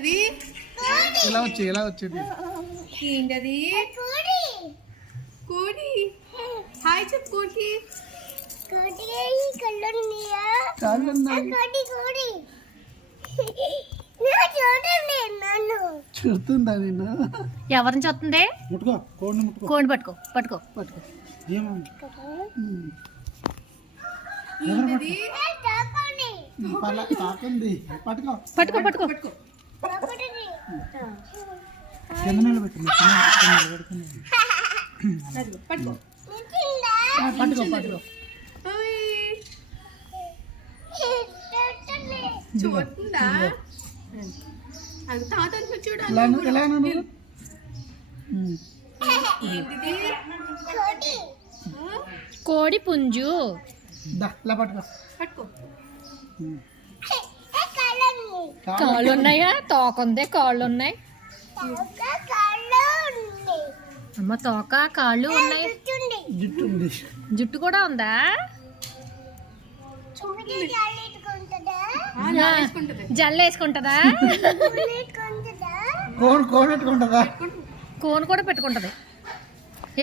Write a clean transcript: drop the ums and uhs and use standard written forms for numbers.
ఏంటది? ఎలా వచ్చేది ఏంటది? కోడి. హాయ్ చెప్పు కోడికి. చూస్తుందా నేను? ఎవరిని చూస్తుంది? కోడిని పట్టుకో పట్టుకో పట్టుకో. ఏంటది? తాకుంది. పట్టుకో పట్టుకో పట్టుకో పట్టుకో. కింద నిలబెట్టు. అదిగో, పట్టుకో. పట్టుకో పట్టుకో. ఓయ్. చూస్తుందా? అది తాత చూడు. ఎలా నువ్వు? ఏంటిది? కోడి పుంజు. ఇలా పట్టుకో. పట్టుకో. కాళ్ళు ఉన్నాయా? తోకుంది, కాళ్ళు ఉన్నాయి. అమ్మ తోక కాళ్ళు ఉన్నాయి. జుట్టు ఉంది. జుట్టు కూడా ఉందా? జల్లు వేసుకుంటదా? కోన్ ఎట్టుకుంటుందా? కోన్ కూడా పెట్టుకుంటది.